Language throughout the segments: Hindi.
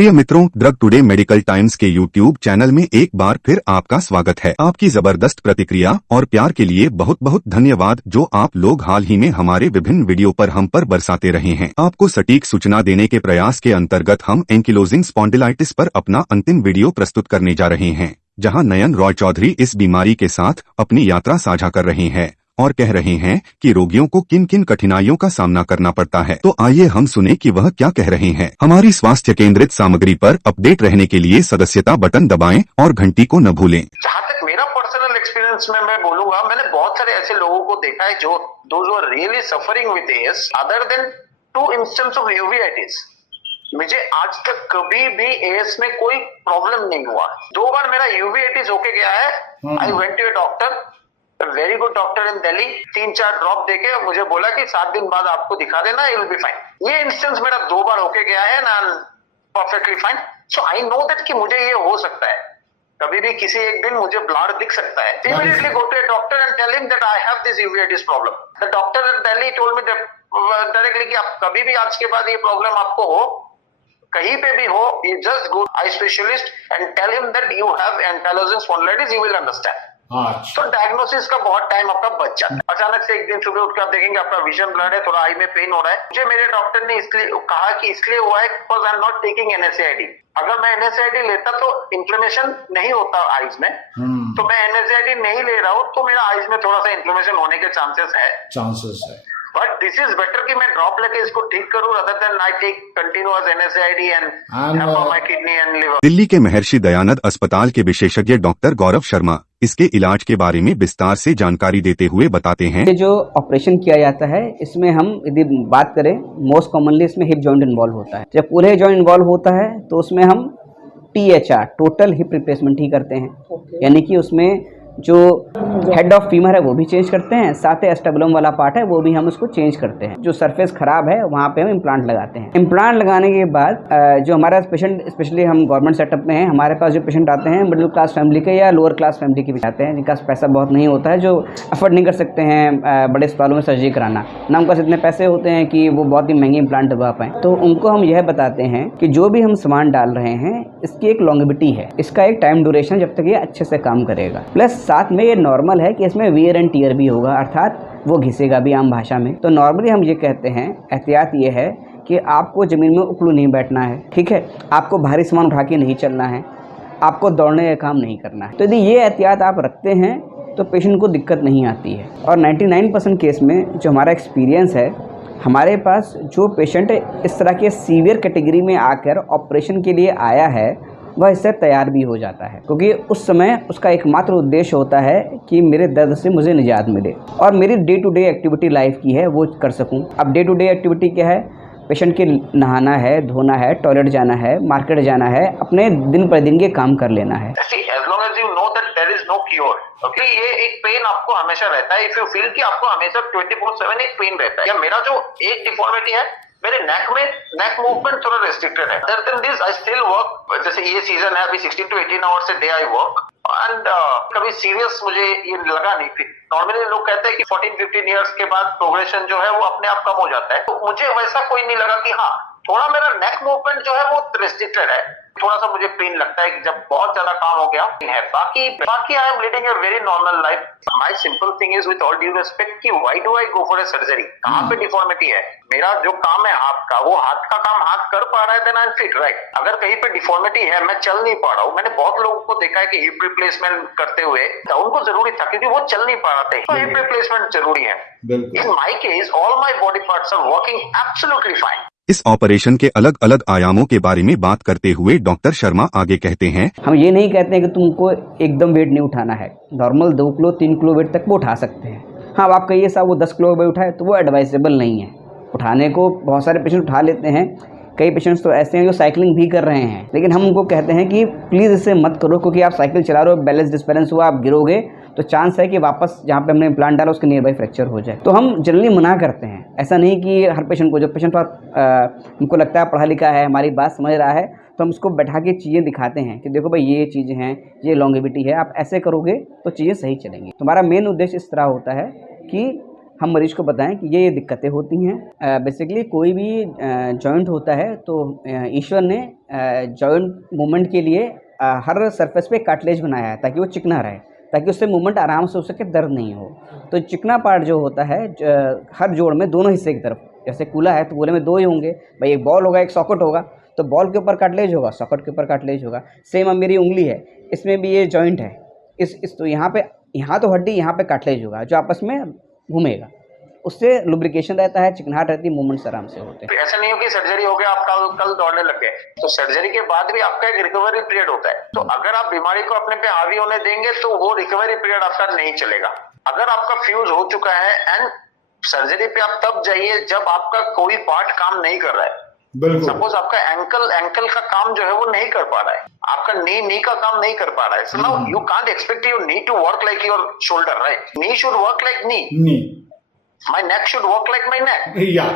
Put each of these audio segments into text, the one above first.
प्रिय मित्रों, ड्रग टुडे मेडिकल टाइम्स के यूट्यूब चैनल में एक बार फिर आपका स्वागत है। आपकी जबरदस्त प्रतिक्रिया और प्यार के लिए बहुत बहुत धन्यवाद, जो आप लोग हाल ही में हमारे विभिन्न वीडियो पर हम पर बरसाते रहे हैं। आपको सटीक सूचना देने के प्रयास के अंतर्गत हम एंकिलोजिंग स्पॉन्डिलाइटिस पर अपना अंतिम वीडियो प्रस्तुत करने जा रहे हैं, जहां नयन रॉय चौधरी इस बीमारी के साथ अपनी यात्रा साझा कर रहे हैं और कह रहे हैं कि रोगियों को किन किन कठिनाइयों का सामना करना पड़ता है। तो आइए हम सुने कि वह क्या कह रहे हैं। हमारी स्वास्थ्य केंद्रित सामग्री पर अपडेट रहने के लिए सदस्यता बटन दबाएं और घंटी को न भूलें। जहाँ तक मेरा पर्सनल एक्सपीरियंस में मैं बोलूंगा, मैंने बहुत सारे ऐसे लोगों को देखा है जो those are really suffering with AS other than 2 instance of uveitis. मुझे आज तक कभी भी एएस में कोई प्रॉब्लम नहीं हुआ। 2 बार मेरा यूवीआईटीज होके गया है। I went to a doctor, very good doctor in Delhi, 3-4 drop देके मुझे बोला कि 7 दिन बाद आपको दिखा देना, इट विल बी फाइन। ये इंस्टेंस मेरा 2 बार होके गया है ना, perfectly fine. So I know that कि मुझे ये हो सकता है, कभी भी किसी एक दिन मुझे ब्लड दिख सकता है। Immediately go to a doctor and tell him that I have this uveitis problem. The doctor in Delhi told me directly कि आप कभी भी आज के बाद ये प्रॉब्लम आपको हो, कहीं पे भी हो, you just go eye specialist and tell him that you have ankylosing spondylitis, you will understand. तो डायग्नोसिस का बहुत टाइम आपका बच जाता है। अचानक से एक दिन सुबह उठ के आप देखेंगे आपका विजन ब्लड है, थोड़ा आई में पेन हो रहा है। मुझे मेरे डॉक्टर ने इसलिए कहा कि इसलिए हुआ है because I am not taking NSAID. अगर मैं एनएसएआईडी लेता तो इन्फ्लेमेशन नहीं होता आईज में, तो मैं एनएसएआईडी नहीं ले रहा हूँ तो मेरा आईज में थोड़ा सा इन्फ्लेमेशन होने के चांसेस है। बट दिस इज बेटर कि मैं ड्रॉप लेके इसको ठीक करूं other than I take continuous NSAID and my kidney and liver. Delhi के महर्षि दयानंद अस्पताल के विशेषज्ञ डॉक्टर गौरव शर्मा इसके इलाज के बारे में विस्तार से जानकारी देते हुए बताते हैं। ये जो ऑपरेशन किया जाता है, इसमें हम यदि बात करें मोस्ट कॉमनली इसमें हिप जॉइंट इन्वॉल्व होता है। जब पूरे जॉइंट इन्वॉल्व होता है तो उसमें हम THR टोटल हिप रिप्लेसमेंट ही करते हैं। यानी कि उसमें जो हेड ऑफ फीमर है वो भी चेंज करते हैं, साथ ही एस्टेबुलम वाला पार्ट है वो भी हम उसको चेंज करते हैं। जो सरफेस खराब है वहाँ पे हम इम्प्लांट लगाते हैं। इम्प्लांट लगाने के बाद जो हमारा पेशेंट, स्पेशली हम गवर्नमेंट सेटअप में हैं, हमारे पास जो पेशेंट आते हैं मिडिल क्लास फैमिली के या लोअर क्लास फैमिली के भी आते हैं, जिनका पैसा बहुत नहीं होता है, जो अफोर्ड नहीं कर सकते हैं बड़े अस्पतालों में सर्जरी कराना, ना उनके पास इतने पैसे होते हैं कि वो बहुत ही महंगे इम्प्लांट दबा पाएँ। तो उनको हम यह बताते हैं कि जो भी हम सामान डाल रहे हैं इसकी एक लॉन्गेविटी है, इसका एक टाइम ड्यूरेशन जब तक ये अच्छे से काम करेगा। प्लस साथ में ये नॉर्मल है कि इसमें वियर एंड टियर भी होगा, अर्थात वो घिसेगा भी आम भाषा में। तो नॉर्मली हम ये कहते हैं, एहतियात ये है कि आपको ज़मीन में उखड़ू नहीं बैठना है, ठीक है, आपको भारी सामान उठा के नहीं चलना है, आपको दौड़ने का काम नहीं करना है। तो यदि ये एहतियात आप रखते हैं तो पेशेंट को दिक्कत नहीं आती है। और 99% केस में जो हमारा एक्सपीरियंस है, हमारे पास जो पेशेंट इस तरह के सीवियर कैटेगरी में आकर ऑपरेशन के लिए आया है वह इससे तैयार भी हो जाता है, क्योंकि उस समय उसका एकमात्र उद्देश्य होता है कि मेरे दर्द से मुझे निजात मिले और मेरी day to day activity life की है वो कर सकूं। अब डे टू डे एक्टिविटी क्या है? पेशेंट के नहाना है, धोना है, टॉयलेट जाना है, मार्केट जाना है, अपने दिन पर दिन के काम कर लेना है। As long as you know that there is no cure, okay? ये एक पेन आपको हमेशा रहता है। If you feel कि आपको हमेशा 24/7 एक पेन रहता है, या मेरा जो एक डिफॉर्मिटी है, मेरे नेक मूवमेंट थोड़ा रेस्ट्रिक्टेड है। Other than this I still work. जैसे ये सीजन है, अभी 16 to 18 आवर्स से डे आई वर्क एंड कभी सीरियस मुझे ये लगा नहीं थी। नॉर्मली लोग कहते हैं कि 14-15 ईयर्स के बाद प्रोग्रेशन जो है वो अपने आप कम हो जाता है, तो मुझे वैसा कोई नहीं लगा कि हाँ, थोड़ा मेरा नेक मूवमेंट जो है वो रेस्ट्रिक्टेड है, थोड़ा सा मुझे पेन लगता है कि जब बहुत ज्यादा काम हो गया है। बाकी I am leading a very normal life. My simple thing is with all due respect कि why do I go for a surgery? कहाँ पे डिफॉर्मिटी है? मेरा जो काम है हाथ का, वो हाथ का काम हाथ कर पा रहा है, then I am fit, right? अगर कहीं पे डिफॉर्मिटी है, मैं चल नहीं पा रहा हूँ, मैंने बहुत लोगों को देखा है कि हिप रिप्लेसमेंट करते हुए उनको जरूरी था क्योंकि वो चल नहीं पा रहे थे, तो हिप रिप्लेसमेंट जरूरी है। In my case all my body parts are working absolutely fine. इस ऑपरेशन के अलग अलग आयामों के बारे में बात करते हुए डॉक्टर शर्मा आगे कहते हैं, हम ये नहीं कहते हैं कि तुमको एकदम वेट नहीं उठाना है, नॉर्मल 2 किलो 3 किलो वेट तक वो उठा सकते हैं। हाँ, आप कहिए साहब वो 10 किलो वेट उठाए तो वो एडवाइजेबल नहीं है। उठाने को बहुत सारे पेशेंट उठा लेते हैं, कई पेशेंट्स तो ऐसे हैं जो साइकिलिंग भी कर रहे हैं, लेकिन हम उनको कहते हैं कि प्लीज़ इसे मत करो, क्योंकि आप साइकिल चला रहे हो, बैलेंस डिस्बैलेंस हुआ, आप गिरोगे तो चांस है कि वापस जहाँ पे हमने इम्प्लांट डाला उसके नियर बाई फ्रैक्चर हो जाए। तो हम जनरली मना करते हैं। ऐसा नहीं कि हर पेशेंट को, जो पेशेंट हमको लगता है पढ़ा लिखा है, हमारी बात समझ रहा है, तो हम उसको बैठा के चीज़ें दिखाते हैं कि देखो भाई ये चीज़ें हैं, ये लॉन्गेविटी है, आप ऐसे करोगे तो चीज़ें सही चलेंगी। तुम्हारा मेन उद्देश्य इस तरह होता है कि हम मरीज को बताएं कि ये दिक्कतें होती हैं। बेसिकली कोई भी जॉइंट होता है तो ईश्वर ने जॉइंट मूवमेंट के लिए हर सरफेस पे कार्टिलेज बनाया है ताकि वो चिकना रहे, ताकि उससे मूवमेंट आराम से हो सके, दर्द नहीं हो। तो चिकना पार्ट जो होता है हर जोड़ में दोनों हिस्से की तरफ, जैसे कूला है तो कूले में दो ही होंगे भाई, एक बॉल होगा एक सॉकेट होगा, तो बॉल के ऊपर कार्टिलेज होगा, सॉकेट के ऊपर कार्टिलेज होगा। सेम अब मेरी उंगली है, इसमें भी ये जॉइंट है, इस तो यहाँ तो हड्डी, यहाँ पे कार्टिलेज होगा जो आपस में घूमेगा, उससे लुब्रिकेशन रहता है, चिकनाहट रहती है, मूवमेंट्स आराम से होते हैं। ऐसा नहीं हो कि सर्जरी हो गया, आप कल दौड़ने लग गए, तो सर्जरी के बाद भी आपका एक रिकवरी पीरियड होता है। तो अगर आप बीमारी को अपने पे हावी होने देंगे तो वो रिकवरी पीरियड आपका नहीं चलेगा। अगर आपका फ्यूज हो चुका है एंड सर्जरी पे आप तब जाइए जब आपका कोई पार्ट काम नहीं कर रहा है। सपोज आपका एंकल का काम जो है वो नहीं कर पा रहा है, आपका नी का काम नहीं कर पा रहा है, so now you can't expect your knee to work like your shoulder, right? Knee should work like knee, my neck should work like my neck.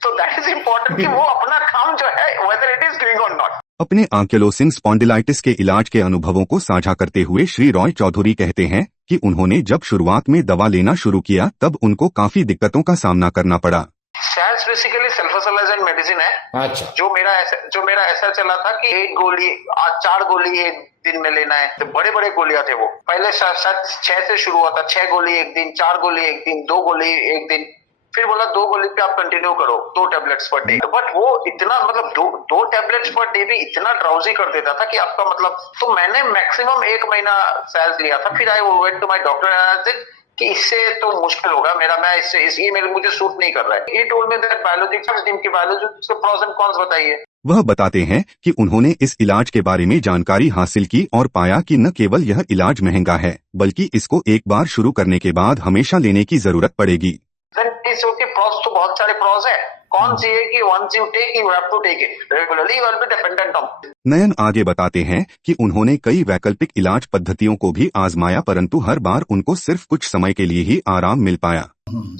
तो दैट इज इम्पोर्टेंट कि वो अपना काम जो है वेदर इट इज डूइंग और नॉट। अपने आंकिलोसिंग स्पॉन्डिलाइटिस के इलाज के अनुभवों को साझा करते हुए श्री रॉय चौधरी कहते हैं कि उन्होंने जब शुरुआत में दवा लेना शुरू किया तब उनको काफी दिक्कतों का सामना करना पड़ा। सैल्स बेसिकली सल्फोसालाइज़िन मेडिसिन है। अच्छा। जो मेरा ऐसा चला था कि 4 गोली एक दिन में लेना है, तो बड़े बड़े गोलियां थे वो। पहले शायद 6 से शुरू हुआ था, 6 गोली एक दिन, 4 गोली एक दिन, 2 गोली एक दिन, फिर बोला 2 गोली पे आप कंटिन्यू करो, 2 टैबलेट्स पर डे। बट वो इतना मतलब 2 टैबलेट्स पर डे भी इतना ड्राउजी कर देता था कि आपका मतलब, तो मैंने मैक्सिमम 1 महीना सैल्स लिया था। फिर I went to my doctor कि इससे तो मुश्किल होगा मेरा, मैं इससे मुझे सूट नहीं कर रहा है। ये टोल्ड मी दैट बायोलॉजिक्स की बायोलॉजिक्स के प्रोस एंड कॉन्स बताइए। वह बताते हैं कि उन्होंने इस इलाज के बारे में जानकारी हासिल की और पाया कि न केवल यह इलाज महंगा है बल्कि इसको एक बार शुरू करने के बाद हमेशा लेने की जरूरत पड़ेगी। प्रोस तो बहुत सारे प्रोस है, कौन सी है कि once you take you have to take it regularly, you will be dependent on. Nayan आगे बताते हैं कि उन्होंने कई वैकल्पिक इलाज पद्धतियों को भी आजमाया परंतु हर बार उनको सिर्फ कुछ समय के लिए ही आराम मिल पाया।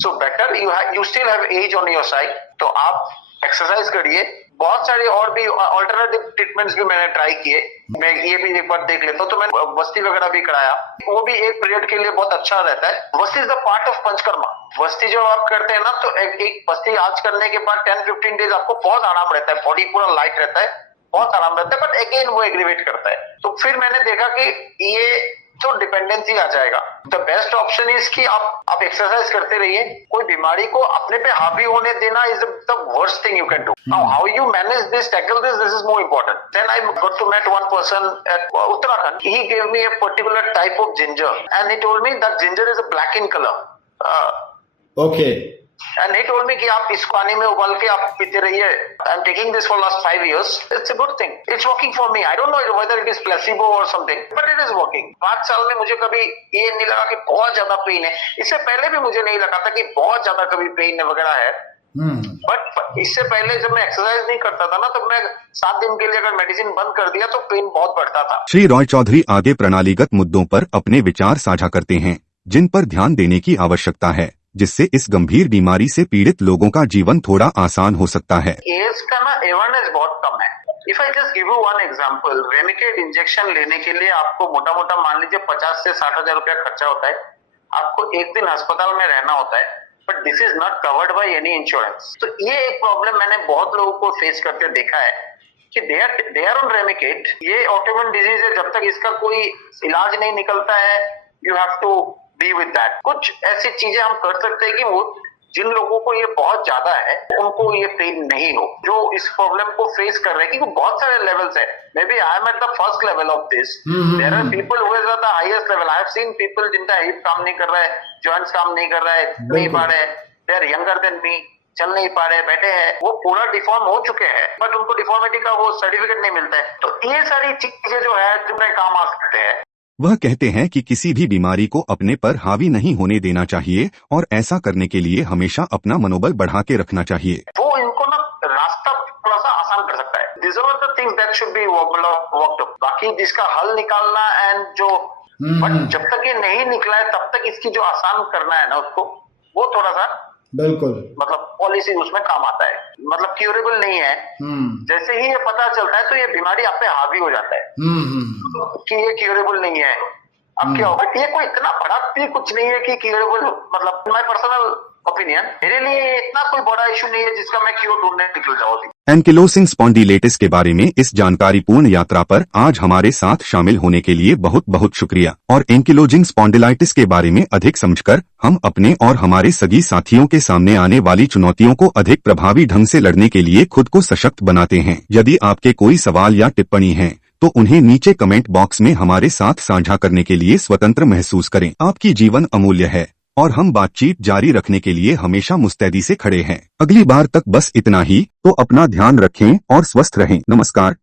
So better you still have age on your side, तो आप एक्सरसाइज करिए। बहुत सारे और भी अल्टरनेटिव ट्रीटमेंट्स भी मैंने ट्राई किए, मैं ये भी एक बार देख लेता हूँ। तो मैंने वस्ती वगैरह भी कराया, वो भी एक पीरियड के लिए बहुत अच्छा रहता है। वस्ती is the part of panchakarma. वस्ती जब आप करते हैं ना तो एक वस्ती आज करने के बाद 10-15 डेज आपको बहुत आराम रहता है, बॉडी पूरा लाइट रहता है, बहुत आराम रहता है, बट अगेन वो एग्रीवेट करता है। तो फिर मैंने देखा कि ये तो डिपेंडेंसी आ जाएगा। द बेस्ट ऑप्शन इज कि आप एक्सरसाइज करते रहिए। कोई बीमारी को अपने पे हावी होने देना is the worst thing you can do. Now how you manage this, tackle this is more important. Then I got to met one person at Uttarakhand. He gave me a particular type of ginger and he told me that ginger is a black in colour. Okay. And he told me कि आप इस पानी में उबाल के आप पीते रहिए। I'm taking this for last 5 years. It's a good thing. It's working for me. I don't know whether it is placebo or something, but it is working. 5 साल में मुझे कभी ये नहीं लगा कि बहुत ज्यादा पेन है। इससे पहले भी मुझे नहीं लगा था कि बहुत ज्यादा कभी पेन वगैरह है। बट इससे पहले जब मैं एक्सरसाइज नहीं करता था ना, तो मैं 7 दिन के लिए अगर मेडिसिन बंद कर दिया तो पेन बहुत बढ़ता था। श्री रॉय चौधरी आगे प्रणालीगत मुद्दों पर अपने विचार साझा करते हैं जिन पर ध्यान देने की आवश्यकता है, जिससे इस गंभीर बीमारी से पीड़ित लोगों का जीवन थोड़ा आसान हो सकता है। एज का ना अवेयरनेस बहुत कम है। If I just give you one example, Remicade injection लेने के लिए आपको मोटा मोटा मान लीजिए 50 से 60 हजार रुपया खर्चा होता है। आपको एक दिन अस्पताल में रहना होता है, but this is not covered by any insurance. तो ये एक प्रॉब्लम मैंने बहुत लोगों को फेस करते देखा है कि दे आर ऑन रेमिकेड। ये ऑटोइम्यून डिजीज है, जब तक इसका कोई इलाज नहीं निकलता है you have to be with that. कुछ ऐसी चीजें हम कर सकते हैं कि वो जिन लोगों को ये बहुत ज्यादा है उनको ये पेन नहीं हो, जो इस प्रॉब्लम को फेस कर रहे हैं। क्योंकि बहुत सारे लेवल्स है। Maybe I am at the first level of this, there are people who is at the highest level. I have seen people जिनका हिप काम नहीं कर रहा है, जॉइंट्स काम नहीं कर रहा है, नहीं पा रहे, they are younger than me, चल नहीं पा रहे, बैठे हैं, वो पूरा डिफॉर्म हो चुके हैं, बट उनको डिफॉर्मिटी का वो सर्टिफिकेट नहीं मिलता है। तो ये सारी चीजें जो है जिनमें काम आ सकते हैं। वह कहते हैं कि किसी भी बीमारी को अपने पर हावी नहीं होने देना चाहिए और ऐसा करने के लिए हमेशा अपना मनोबल बढ़ा के रखना चाहिए। वो इनको ना रास्ता थोड़ा सा आसान कर सकता है। These are the things that should be worked up। बाकी जिसका हल निकालना एंड जो बट जब तक ये नहीं निकला है तब तक इसकी जो आसान करना है ना उसको, वो थोड़ा सा बिल्कुल मतलब पॉलिसी उसमें काम आता है। मतलब क्यूरेबल नहीं है। जैसे ही ये पता चलता है तो ये बीमारी आप पे हावी हो जाता है कि ये क्यूरेबल नहीं है। अब क्या होगा, ये कोई इतना बड़ा भी कुछ नहीं है कि क्यूरेबल, मतलब माय पर्सनल ओपिनियन, मेरे लिए इतना कोई बड़ा इशू नहीं है जिसका मैं क्यों ढूंढने निकल जाऊंगी। एंकिलोसिंग स्पॉन्डिलाइटिस के बारे में इस जानकारीपूर्ण यात्रा पर आज हमारे साथ शामिल होने के लिए बहुत बहुत शुक्रिया। और एंकिलोजिंग स्पॉन्डिलाइटिस के बारे में अधिक समझकर हम अपने और हमारे सगी साथियों के सामने आने वाली चुनौतियों को अधिक प्रभावी ढंग से लड़ने के लिए खुद को सशक्त बनाते हैं। यदि आपके कोई सवाल या टिप्पणी है तो उन्हें नीचे कमेंट बॉक्स में हमारे साथ साझा करने के लिए स्वतंत्र महसूस करें। आपकी जीवन अमूल्य है और हम बातचीत जारी रखने के लिए हमेशा मुस्तैदी से खड़े हैं। अगली बार तक बस इतना ही, तो अपना ध्यान रखें और स्वस्थ रहें। नमस्कार।